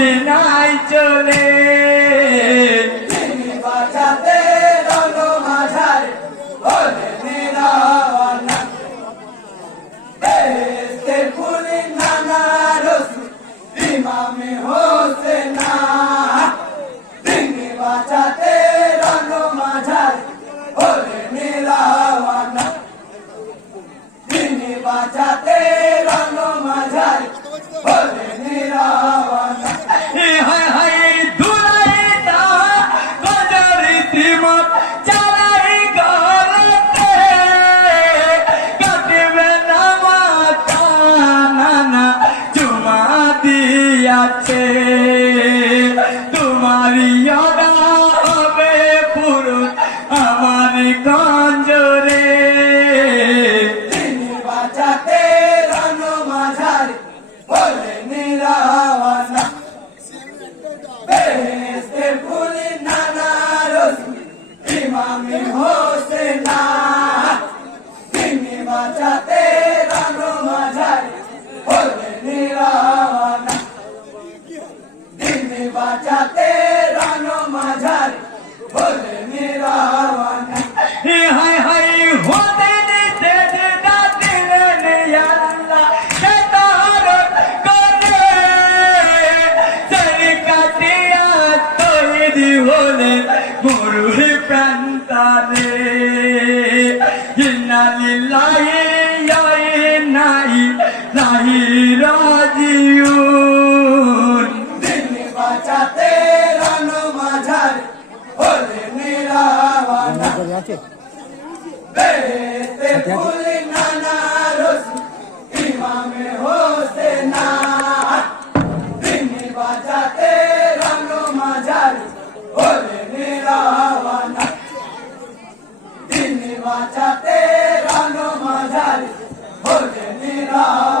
নাই চলে। বাঁচাতে রঙমাঝার না। নিরাওয়ানা ফুলে নানা রস ইমামে হোসেনা। তিনি বাঁচাতে আছে। তোমারিয়া নাচাতে রণ মাঝার ভোলে মেরা হায় হায় হতে গুরু প্রান্তারে। ইন্না লিল্লাহি বাঁচাতে রানো মাঝার হলে নিরাওয়ানা। বেহেতে ফুল নানা রস ইমামে হোসেনা। দিনে বাঁচাতে রানো মাঝার হলে নিরাওয়ানা। দিনে বাঁচাতে রানো মাঝার হলে নিরাওয়ানা।